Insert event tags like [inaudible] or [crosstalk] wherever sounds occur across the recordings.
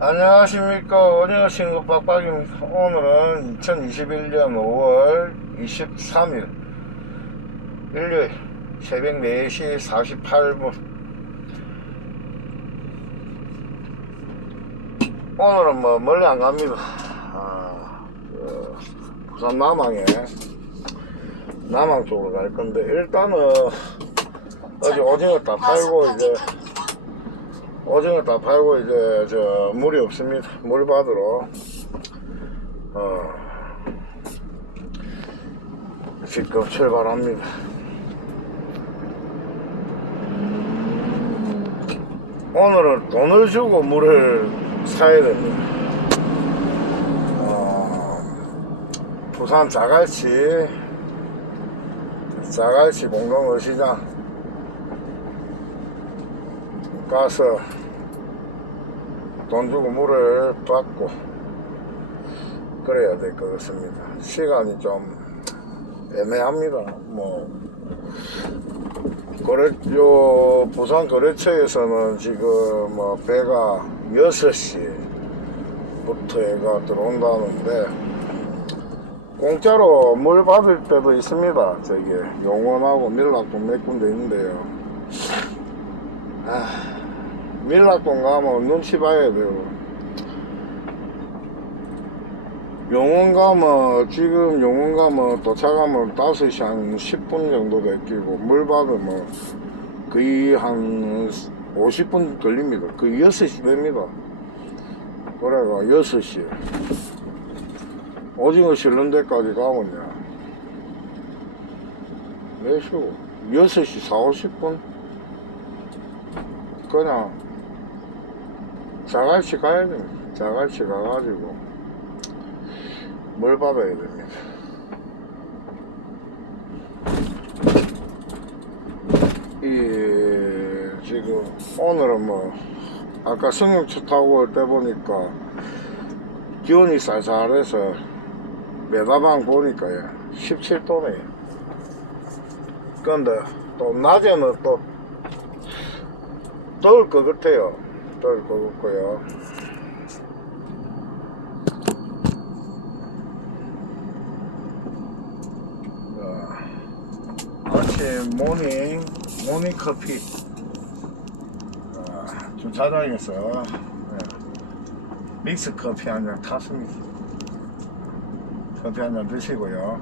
안녕하십니까. 오징어 친구 빡빡입니다. 오늘은 2021년 5월 23일 일요일 새벽 4시 48분. 오늘은 뭐 멀리 안 갑니다. 아, 그 부산 남항에 남항 쪽으로 갈 건데 일단은 어제 오징어 다 팔고 이제 오징어 다 팔고 이제 저 물이 없습니다. 물 받으러 어 지금 출발합니다. 오늘은 돈을 주고 물을 사야 됩니다. 어, 부산 자갈치 자갈치 공동어시장 가서 돈 주고 물을 받고 그래야 될 것 같습니다. 시간이 좀 애매합니다. 뭐 거래 요 부산 거래처에서는 지금 뭐 배가 6시부터 해가 들어온다는데 공짜로 물 받을 때도 있습니다. 저기 용원하고 밀락도 몇 군데 있는데요. 아, 밀락동 가면 눈치 봐야 돼요. 용원 가면, 지금 용원 가면 도착하면 5시 한 10분 정도 됐기고, 물 받으면 거의 한 50분 걸립니다. 거의 6시 됩니다. 그래가 6시. 오징어 실는 데까지 가면요. 몇 시고? 6시 4, 50분? 그냥 자갈치 가야 됩니다. 자갈치 가가지고 물 받아야 됩니다. 이 지금 오늘은 뭐 아까 승용차 타고 올 때 보니까 기온이 쌀쌀해서 메다방 보니까 17도네요. 근데 또 낮에는 또 더울 것 같아요. 것 같고요. 자, 아침 모닝, 모닝 커피. 자, 주차장에서 네, 믹스 커피 한 잔 탔습니다. 커피 한 잔 드시고요.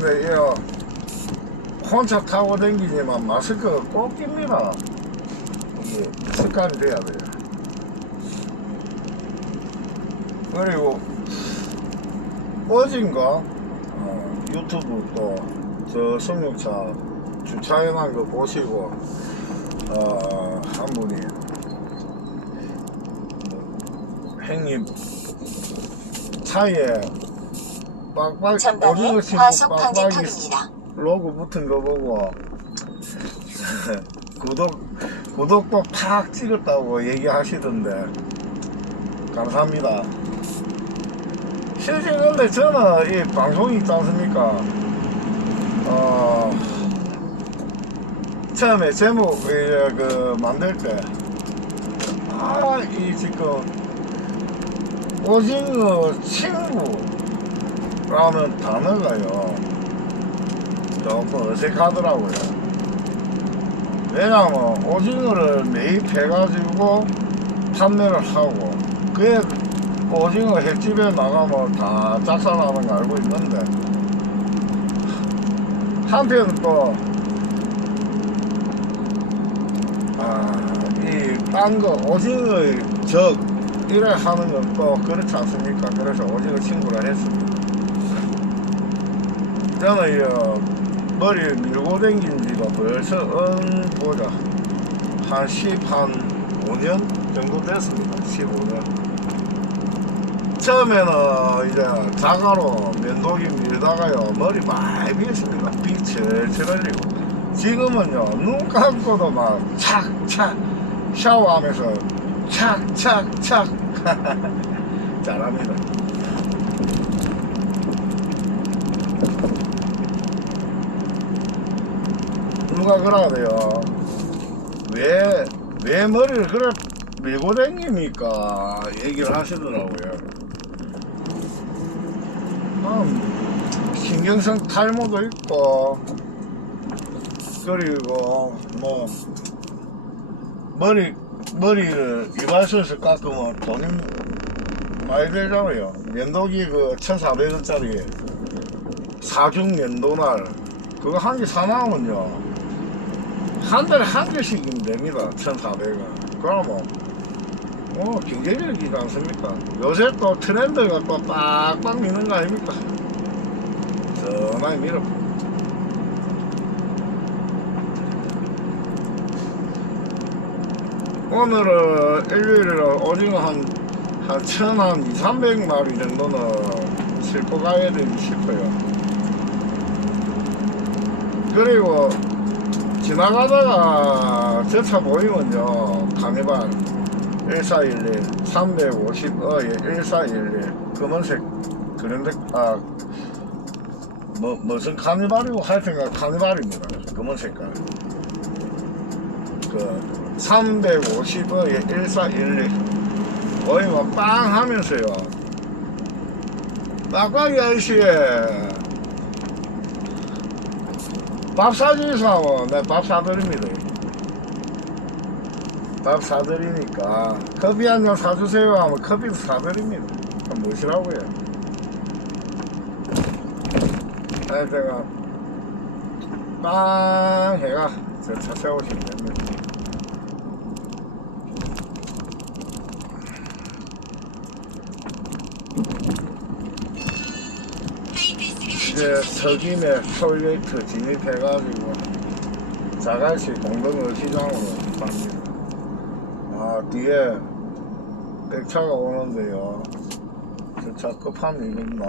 그런데 이거 혼자 타고 다니지만 마스크가 꼭 낍니다. 이게 습관이 돼야 돼요. 그리고 어젠가 어, 유튜브 또 저 승용차 주차해놓은 거 보시고 어, 한 분이 뭐, 행님 차에 빡빡 전방에 친구 과속 빡빡이 방지턱입니다. 로고 붙은 거 보고 [laughs] 구독 구독도 팍 찍었다고 얘기하시던데 감사합니다. 실제 근데 저는 이 방송이 있지 않습니까? 어 처음에 제목 이제 그 만들 때 아 이 지금 오징어 친구 라는 단어가요. 조금 어색하더라고요. 왜냐면 오징어를 매입해가지고 판매를 하고 그에 오징어 횟집에 나가면 다 작살나는 거 알고 있는데 한편은 또 아, 이딴 거 오징어의 적 이래 하는 건 또 그렇지 않습니까? 그래서 오징어 친구라 했습니다. 저는 이 머리 밀고 댕긴 지가 벌써 은 보자 한 10, 한 5년 정도 됐습니다. 15년. 처음에는 이제 자가로 면도기 밀다가요 머리 많이 비었습니다. 비 철철 흘리고. 지금은요 눈 감고도 막 착착 샤워하면서 착착착. [laughs] 잘합니다. 누가 그러대요. 왜, 왜 머리를 그래 밀고 다닙니까? 얘기를 하시더라고요. 음, 신경성 탈모도 있고, 그리고 뭐, 머리, 머리를 이발소에서 깎으면 돈이 많이 들잖아요. 면도기 그 1,400원짜리 사중 면도날, 그거 한 개 사나오면요. 한 달에 한 개씩이면 됩니다. 1,400원. 그러면, 뭐, 경제적이지 않습니까? 요새 또 트렌드가 또 빡빡 미는 거 아닙니까? 전화에 밀어. 오늘은 일요일이라 오징어 한, 한 천, 한 2, 300마리 정도는 싣고 가야 되지 싶어요. 그리고 지나가다가 저차 보이면요, 카니발 1411, 350어에 1411, 검은색, 그런데, 아, 뭐, 무슨 카니발이고 하여튼간 카니발입니다. 검은 색깔. 그, 350어에 1411. 보이면 빵 하면서요. 빡빡이 아저씨, 밥 사주세요. 네, 밥 사드립니다. 밥 사드리니까 커피 한 잔 사주세요 하면 커피도 사드립니다. 무엇이라고요? 아니 제가 빵 해가 저 차 세우시면 됩니다. 이제 서김에 서울게이트 진입해가지고 자갈치 동등을 시장으로 갑니다. 아 뒤에 백차가 오는데요. 저 차 급한 일 있나?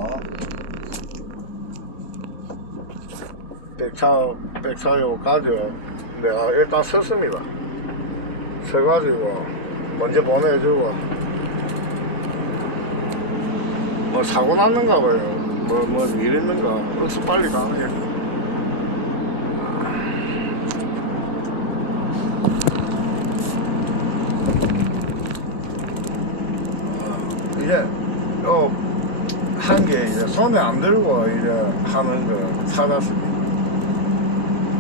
백차 백차요 가죠. 내가 일단 섰습니다. 서가지고 먼저 보내주고 뭐 사고 났는가 봐요. 뭐, 뭐, 일 있는가. 억수 빨리 가네. 이제, 어, 한개 이제 손에 안 들고 이제 하는 거 찾았습니다.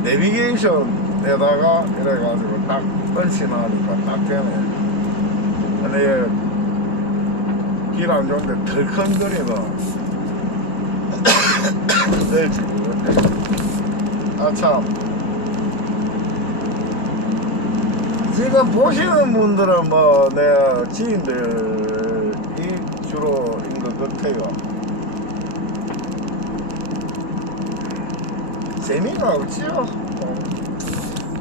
내비게이션에다가 이래가지고 딱 얹히나니까 딱 되네. 근데 길안 좋은데 모르겠네. 아, 참. 지금 보시는 분들은 뭐, 내 지인들이 주로인 것 같아요. 재미가 없지요.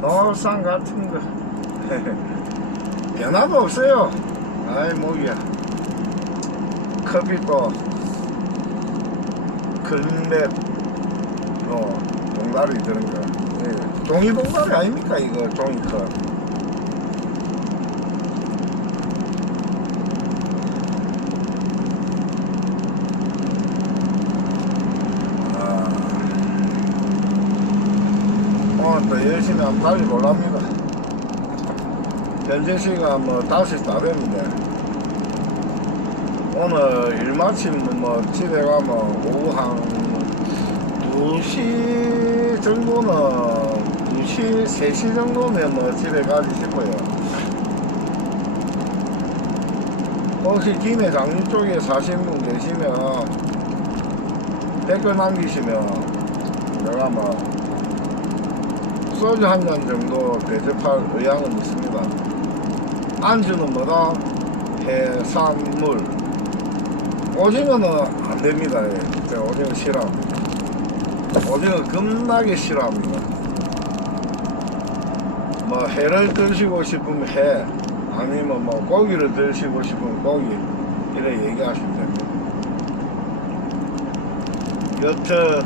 노상 같은 거. [laughs] 변화도 없어요. 아이, 목이야. 커피도 클랩 어 봉다리 드는 거 예. 종이 봉다리 아닙니까 이거 종이컵? 아, 오늘 또 열심히 한번 달려볼랍니다. 현재 시간 뭐 5시 다 됐는데 오늘 일 마치면 뭐 집에 가면 오후 한 2시 정도는 2시, 3시 정도면 뭐 집에 가지 싶어요. 혹시 김해 장리 쪽에 사시는 분 계시면 댓글 남기시면 내가 뭐 소주 한 잔 정도 대접할 의향은 있습니다. 안주는 뭐다? 해산물. 오징어는 안 됩니다. 예. 제가 오징어 싫어합니다. 오징어 겁나게 싫어합니다. 뭐 회를 드시고 싶으면 회, 아니면 뭐 고기를 드시고 싶으면 고기 이래 얘기하시면 됩니다. 여튼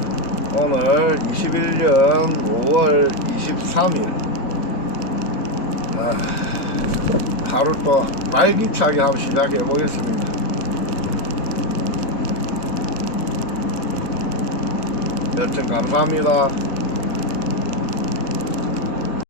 오늘 21년 5월 23일 아, 하루 또 말기차게 한번 시작해 보겠습니다. 여튼 감사합니다.